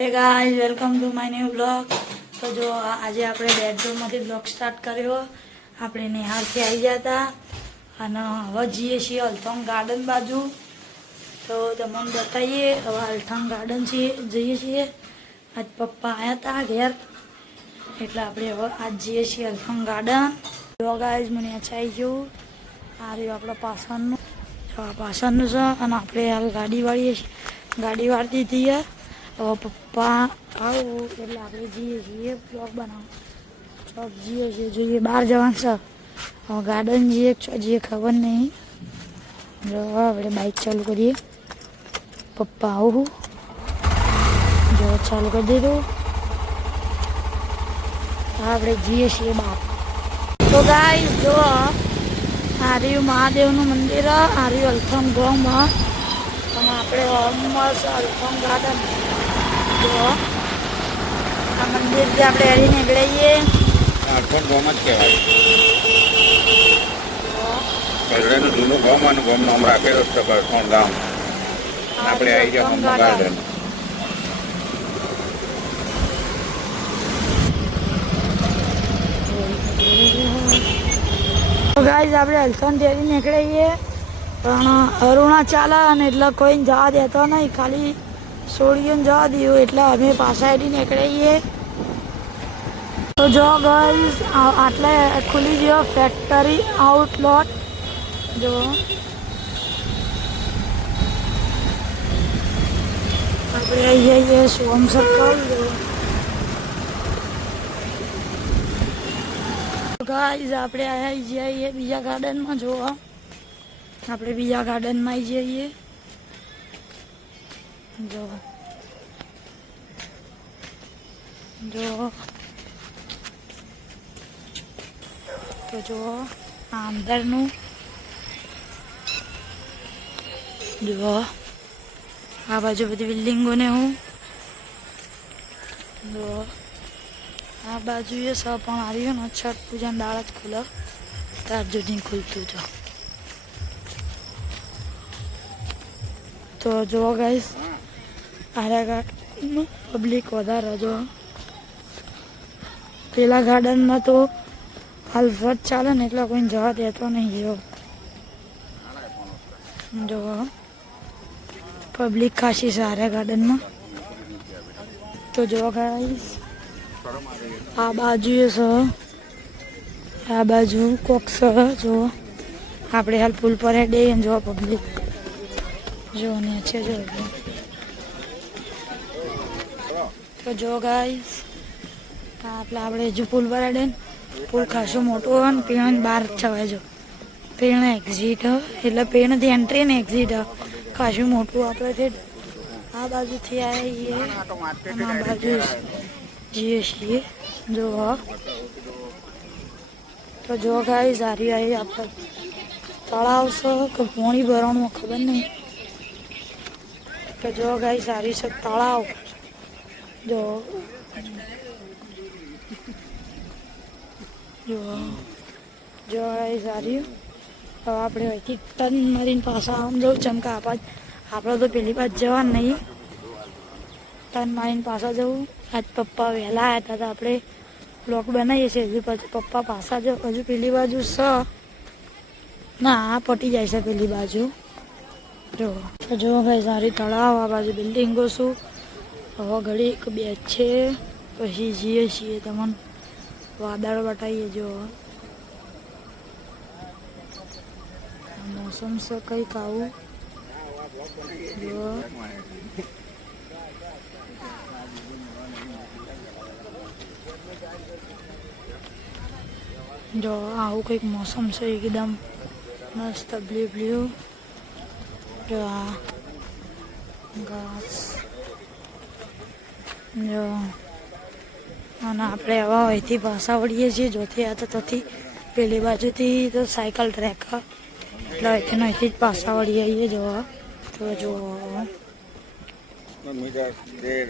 હે guys welcome to my new blog. તો જો આજે આપણે બેડરૂમમાંથી બ્લોગ સ્ટાર્ટ કર્યો। આપણે નિહાળથી આવી ગયા હતા અને હવે જઈએ છીએ અલથાણ ગાર્ડન બાજુ। તો તમને બતાવીએ હવે અલથાણ ગાર્ડન જઈએ છીએ। આજ પપ્પા આવ્યા હતા ઘેર એટલે આપણે હવે આજ જઈએ છીએ અલથાણ ગાર્ડન। જો ગાઈસ મને આવી ગયું આ રહ્યું આપણા પાછળનું પાછળનું છે અને આપણે હાલ ગાડી વાળી દીધી। હવે પપ્પા આવું એટલે આપણે જઈએ છીએ બ્લોગ બનાવવા જઈએ છીએ જોઈએ બહાર જવાનું છે। હવે ગાર્ડન જઈએ ખબર નહીં। જો આપણે બાઇક ચાલુ કરીએ પપ્પા આવું જો ચાલુ કરી દીધું આપણે જઈએ છીએ બહાર। તો ગાઈસ જો આ રહ્યું મહાદેવનું મંદિર આ રહ્યું અલથાણ ગામમાં અને આપણે ઓલમોસ્ટ અલથાણ ગાર્ડન જો આ મંદિરથી આપણે હરી નીકળીએ અલથાણ ગામ જ કહેવાય। પહેલાંનું જૂનું ગામ અને ગામનું નામ રાખેલું છે અલથાણ ગામ। આપણે આવી ગયા ગાર્ડન। તો ગાઈસ આપણે અલથાણ ડેરી નીકળીએ પણ અરુણાચલ અને એટલે કોઈ જવા દેતો નહીં ખાલી છોડીને જવા દઉં એટલે અમે પાછા એડી નીકળીએ। તો જો ગાઈસ આટલે ખુલી ગયો ફેક્ટરી આઉટલેટ જો આપણે આવી જઈએ સોમ સર્કલ જો ગાઈસ આપણે આવી જઈએ બીજા ગાર્ડનમાં જોવા। આપણે બીજા ગાર્ડનમાં આવી જઈએ જો તો જો આ અંદરનું જો આ બાજુ બધી બિલ્ડિંગોને હું જો આ બાજુ એ સ પણ આવ્યું ને છઠ પૂજાની દાળ જ ખુલે ત્યાર સુધી ખુલતું જો। તો જો ગાઈસ આરા ગાર્ડનમાં પબ્લિક વધારે જો પેલા ગાર્ડનમાં તો હાલ ફ્રજ ચાલે ને એટલે કોઈ જવા દેતો નહીં જો પબ્લિક ખાસી છે આરા ગાર્ડનમાં। તો જો ગાઈસ આ બાજુ છે આ બાજુ કોક છે જો આપણે હાલ પુલ પર હેડે જો પબ્લિક જો ને છે જો તો જો ગાઈસ આપણે જો પુલ પર હેડે પુલ ખાસો મોટો હોય ને પીણ બહાર છવાય જો પીણ એક્ઝિટ એટલે પીણથી એન્ટ્રી ને એક્ઝિટ ખાસું મોટું આપણે છે આ બાજુથી આવીએ અને આ બાજુ જઈએ છીએ જો તો જો ગાઈસ સારી આવી આપણે તળાવ છે કે પાણી ભરવાનું ખબર નહીં। તો જો ગાઈસ સારી છે તળાવ જો ગાઈસ સારી હવે આપણે અહીંથી ટર્ન મારીને પાછા આમ જવું ચમકા આપણે તો પેલી બાજુ જવાનું નહીં ટર્ન મારીને પાછા જવું। આજ પપ્પા વહેલા આવ્યા હતા તો આપણે બ્લોગ બનાવીએ છીએ હજુ પછી પપ્પા પાછા હજુ પેલી બાજુ સ ના આ પટી જાય છે પેલી બાજુ જો ભાઈ સારી તળાવ આ બાજુ બિલ્ડિંગો શું હવે ઘડી એક બેચ છે પછી જઈએ છીએ તમને વાદળ બતાવીએ જો મોસમ છે કંઈક આવું જો આવું કંઈક મોસમ છે એકદમ મસ્ત બ્લુ જો આ ઘાસ જો અને આપણે હવે અહીંથી પાછા વળીએ છીએ જોથી આ તો તોથી પેલી બાજુથી તો સાયકલ ટ્રેક એટલે અહીંથી જ પાછા વળી આવીએ જોવા। તો જો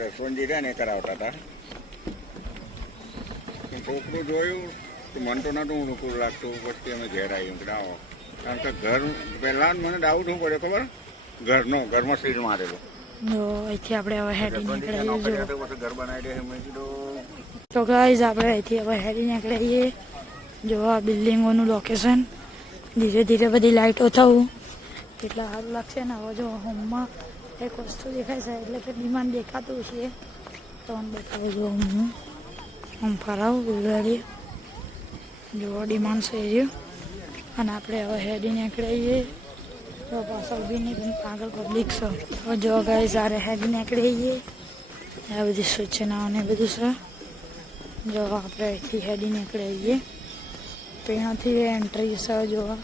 રસવંજી રહ્યા ને કરાવતા હતા છોકરું જોયું મન તો નતું ઊંધું લાગતું પછી અમે ઘેર આવ્યું આવો કારણ કે ઘર પહેલાં મને ડાઉટ શું પડ્યો ખબર ઘરમાં સીલ મારેલો જો અહીંથી આપણે હવે હેડી નીકળીએ જો ઘર બનાવી દે મેં કીધું તો ગાઈઝ આપણે અહીંથી હવે હેડી નીકળીએ જો આ બિલ્ડિંગોનું લોકેશન ધીરે ધીરે બધી લાઇટો થવું એટલે સારું લાગશે ને હવે જો હોમમાં એક વસ્તુ દેખાય છે એટલે કે ડિમાન્ડ દેખાતું છે તો બતાવું જો હું આમ ફરાવું બિલ્ડરી જો ડિમાન્ડ છે રહ્યું અને આપણે હવે હેડી નીકળીએ તો પાછળ બી નહીં પણ આગળ પબ્લિક છે તો જો ગાઈઝ સારે હેડી નીકળીએ આ બધી સૂચનાઓ ને બધું છે જો આપણે અહીંથી હેડી નીકળીએ તો અહીંયાથી એન્ટ્રી છે જોવા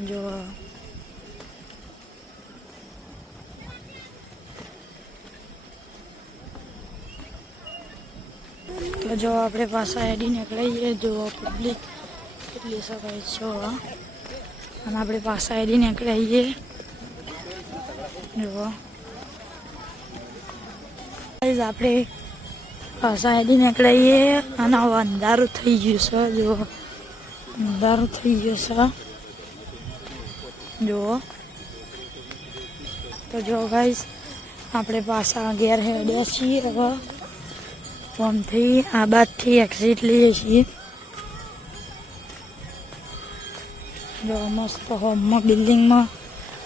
જો તો જો આપણે પાછા હેડી નીકળીએ જો પબ્લિક કેટલી સફાઈ જો અને આપણે પાછા હેડી નીકળીએ જો આપણે પાછા હેડી નીકળીએ અને હવે અંધારું થઈ ગયું છે જો અંધારું થઈ ગયું છે જો તો જો ગાઈસ આપણે પાછા ઘેર હેડ્યા છીએ હવે ફોનથી આ બાદથી એક્ઝિટ લઈએ છીએ જો મસ્ત હોમમાં બિલ્ડિંગમાં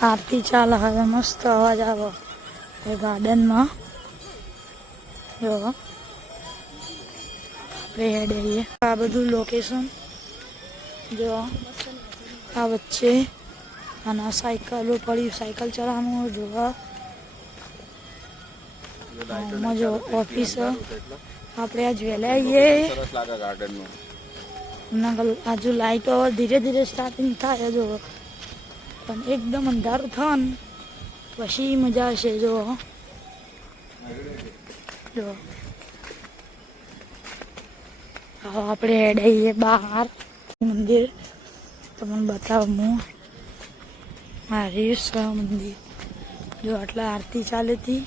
આરતી ચાલે હવે મસ્ત અવાજ આવે એ ગાર્ડનમાં જો આપણે હેડીએ આ બધું લોકેશન જો આ વચ્ચે અને સાયકલો પડી સાયકલ ચલાવવાનું જોવા જો ઓફિસ આપણે આજ વહેલા આવીએ સરસ લાગે ગાર્ડનનું આજુ લાઈટો ધીરે ધીરે સ્ટાર્ટિંગ થાય જો પણ એકદમ અંધારું થાય ને પછી મજા આવશે જો જો હવે આપણે હેડાઈએ બહાર મંદિર તમને બતાવું હું મારી મંદિર જો આટલા આરતી ચાલે હતી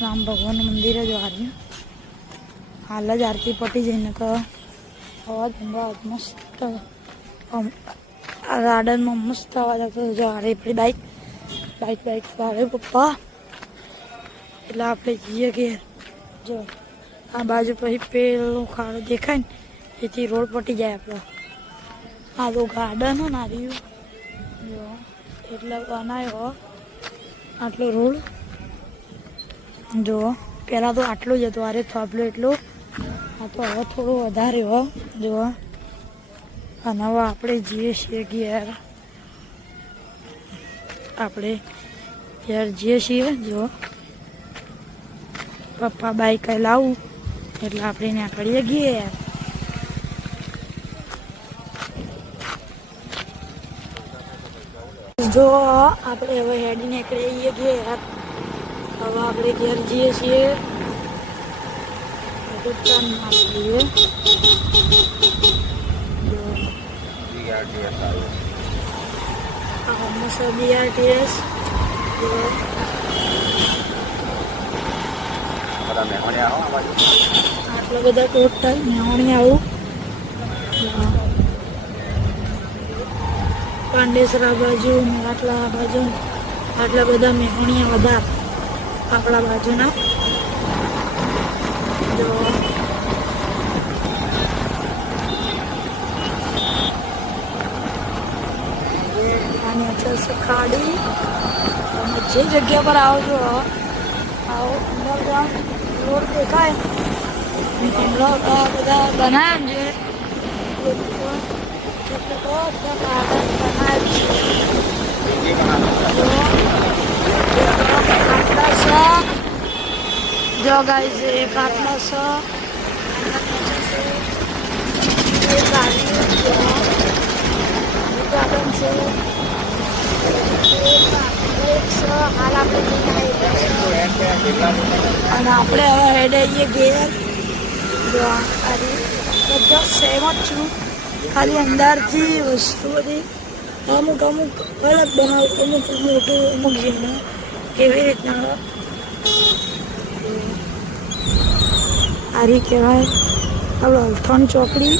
રામ ભગવાનનું મંદિર જ હાર્યું હાલ જ આરતી પટી જઈને કે અવાજ અમદાવાદ મસ્ત આ ગાર્ડનમાં મસ્ત અવાજ આવતો જો હારે આપણી બાઇક હારે પપ્પા એટલે આપણે જઈએ ઘેર જો આ બાજુ પછી પેલો ખાડો દેખાય ને એથી રોડ પટી જાય આપણો આ તો ગાર્ડન હો ને રહ્યું જો એટલે બનાવ્યો આટલો રોડ જો પહેલાં તો આટલો જ હતો આરે થોપલો એટલો આ તો હવે થોડો વધારે હો જો અને હવે આપણે જઈએ છીએ ઘેર આપણે ઘેર જઈએ છીએ જો પપ્પા બાઈક લાવું એટલે આપણે નીકળીએ ઘેર જો આપણે હવે હેડી નીકળીએ ઘેર હવે આપણે ઘેર જઈએ છીએ BRTS આટલા બધા ટોટલ મેહોણી આવું પાંડેસરા બાજુ આટલા બાજુ આટલા બધા મેહોણીયા વધાર આપણા બાજુના જો આની અસર છે ખાડી તમે જે જગ્યા પર આવો છો આવો અંડરગ્રાઉન્ડ રોડ દેખાય બધા બનાવ્યા છે જો ગાઈસ એક આટલા છે ગાર્ડન છે હાલ આપણે અને આપણે હવે હેડાઈએ ઘેર જો બધા સેમ જ છું ખાલી અંદરથી વસ્તુ બધી અમુક અલગ બનાવું અમુક મોટું અમુક ઝીણું એવી રીતના આરી કહેવાય આપણે અલથણ ચોકડી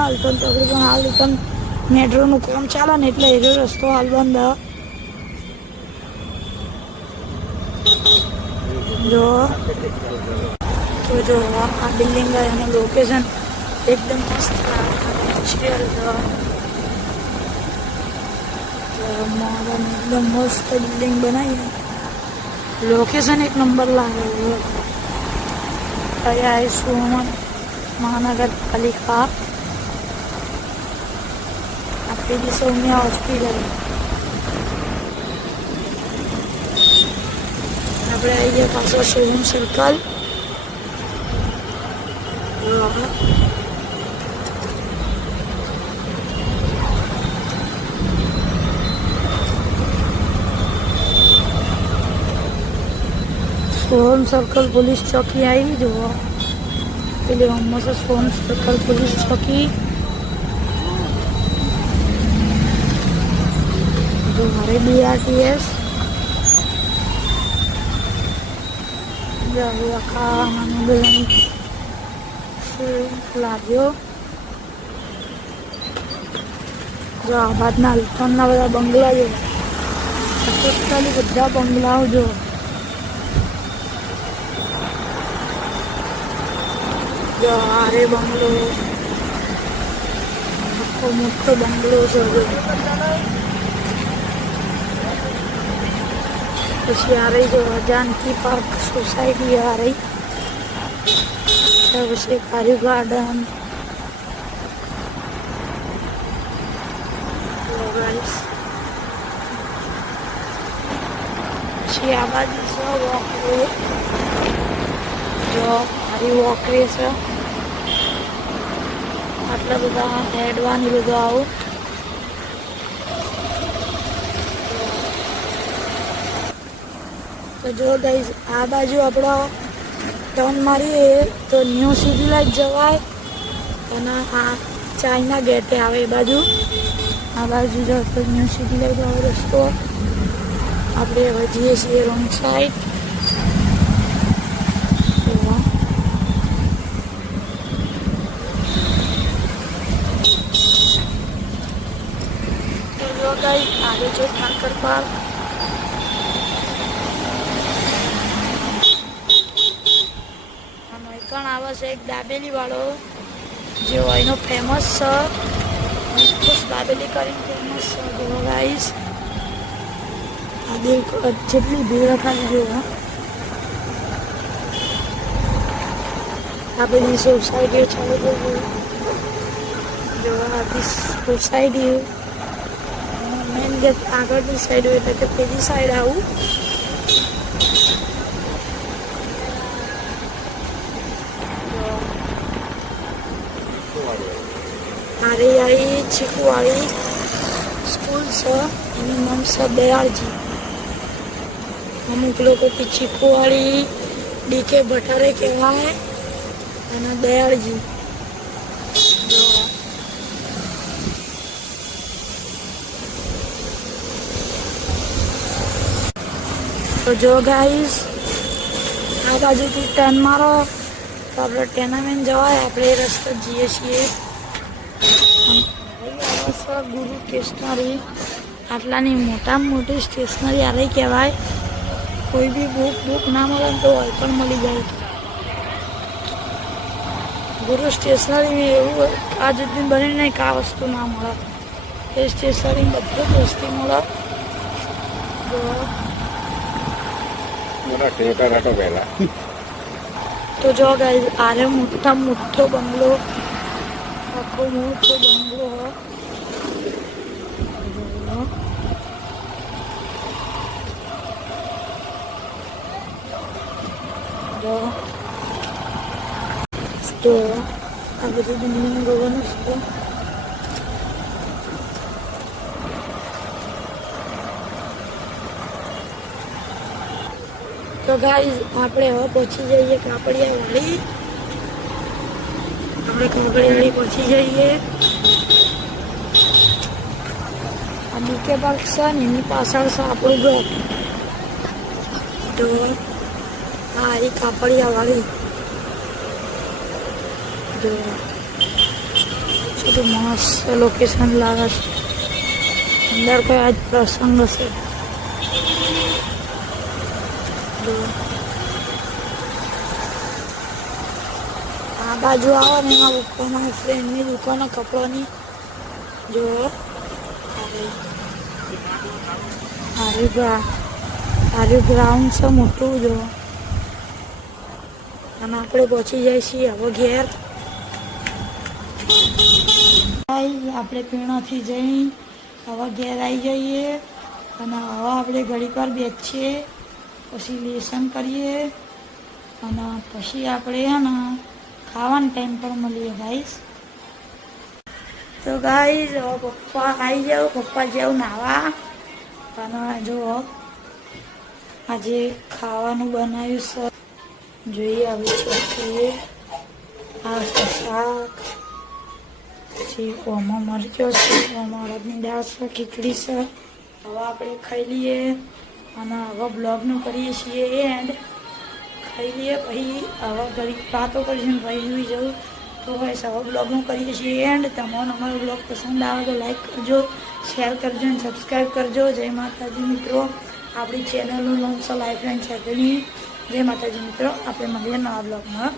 અલથણ ચોકડી પણ હાલ મેટ્રોનું કામ ચાલે ને એટલે એનો રસ્તો હાલ બંધ. જો જો આ બિલ્ડિંગ એનું લોકેશન એકદમ મસ્ત નેચરલ એકદમ મસ્ત બિલ્ડિંગ બનાવી. લોકેશન એક નંબર લાગે. અહીંયા આવીશું મહાનગરપાલિકા આપેલી સૌમ્યા હોસ્પિટલ. આપણે આવી ગયા પાછળ showroom circle. Soham circle police ચોકી આવી. જુઓ પેલી મસ્ત સોહમ સર્કલ પોલીસ ચોકી. જો મારે BRTS આખા લાગ્યો. જો આ બાદના અલ્ફોનના બધા બંગલા જો ટોટલી બધા બંગલાઓ જો. જો આરે બંગલો આખો મોટો બંગલો છે. પછી આ રહી જો જાનકી પાર્ક સોસાયટી આ રહી. પછી કારી ગાર્ડન. પછી આ બાજુ છે વોકવે. જો મારી વોકવે છે. આટલા બધા હેડવાની બધું આવું. તો જો ગાઈસ આ બાજુ આપણો ટર્ન મારીએ તો ન્યૂ સિટી લાઈટ જવાય. અને આ ચાઇના ગેટે આવે એ બાજુ. આ બાજુ જો તો ન્યૂ સિટી લાઈટ આવે રસ્તો. આપણે હવે જઈએ છીએ રોંગ સાઈડ. તો જો ગાઈસ આવે છે ઠાકર પાર્ક. આવે છે એક દાબેલી વાળો જે એનો ફેમસ છે. ખુશ દાબેલી કરીને ફેમસ છે. જો ગાઈસ આ જેટલી ભીડ ખાલી જો. આ બધી સોસાયટીઓ ચાલુ કરી. જો આ સોસાયટી મેન ગેટ આગળની સાઈડ હોય એટલે કે પેલી સાઈડ આવું. મારે આવી ચીકુવાળી સ્કૂલ છે. એનું નામ છે દયાળજી. અમુક લોકો ચીકુવાળી DK ભટારે કહેવાય અને દયાળજી. તો જો ગાઈસ આ બાજુથી ટર્ન મારો તો આપણે ટેનામેન્ટ જવાય. આપણે એ રસ્તે જઈએ છીએ. ગુરુ સ્ટેશનરી. આટલાની મોટામાં મોટી સ્ટેશનરી આ રહી કહેવાય. કોઈ બી બુક ના મળે તો હોય પણ મળી જાય. ગુરુ સ્ટેશનરી એવું આ જુદી બની નહીં કે આ વસ્તુ ના મળે. એ સ્ટેશનરી બધું જ વસ્તુ મળે. તો જો ગાઈસ આરે મોટો બંગલો. આખો મોટો બંગલો હોય. તો આ બધી બિલ્ડિંગ ગવાનું છે. તો ગાઈસ આપણે હવે પહોંચી જઈએ કાપડિયાવાળી. આપણે કાપડિયાવાળી પહોંચી જઈએ. આ DK પાર્ક છે ને એની પાછળ છે આપણું ઘર. તો હા એ કાપડિયાવાળી. જો કેટલું મસ્ત લોકેશન લાગે છે. અંદર કોઈ આજ પ્રસંગ હશે. જો આ બાજુ આવો ને એમાં પપ્પાના ફ્રેન્ડની દુકાનો કપડાની જો આર્યું ગ્રાઉન્ડ છે મોટું જો. અને આપણે પહોંચી જાય છીએ હવે ઘેર. આપણે પીણાથી જઈ હવે ઘેર આવી જઈએ અને હવે આપણે ઘડીક વાર બેસીએ, પછી લેસન કરીએ અને પછી આપણે હે ને ખાવાના ટાઈમ પર મળીએ ગાઈસ. તો ગાઈસ હવે પપ્પા આવી જાઓ, પપ્પા જાવ નાવા. અને જો આજે ખાવાનું બનાવ્યું છે જોઈએ આવી છે. આ શાક પછી ઓમાં મરચો છે, ઓમાં અડદની દાળ છે, ખીચડી છે. હવે આપણે ખાઈ લઈએ અને હવે બ્લોગનું કરીએ છીએ એન્ડ. ખાઈ લઈએ પછી હવે ઘણી વાતો કરીશું પછી સુઈ જવું. તો બસ હવે બ્લોગનું કરીએ છીએ એન્ડ. તમારો અમારો બ્લોગ પસંદ આવે તો લાઈક કરજો, શેર કરજો અને સબસ્ક્રાઈબ કરજો. જય માતાજી મિત્રો. આપણી ચેનલનું નામ છે લાઈફ એન્ડ સેટની. જય માતાજી મિત્રો. આપણે મળીએ નવા બ્લોગમાં.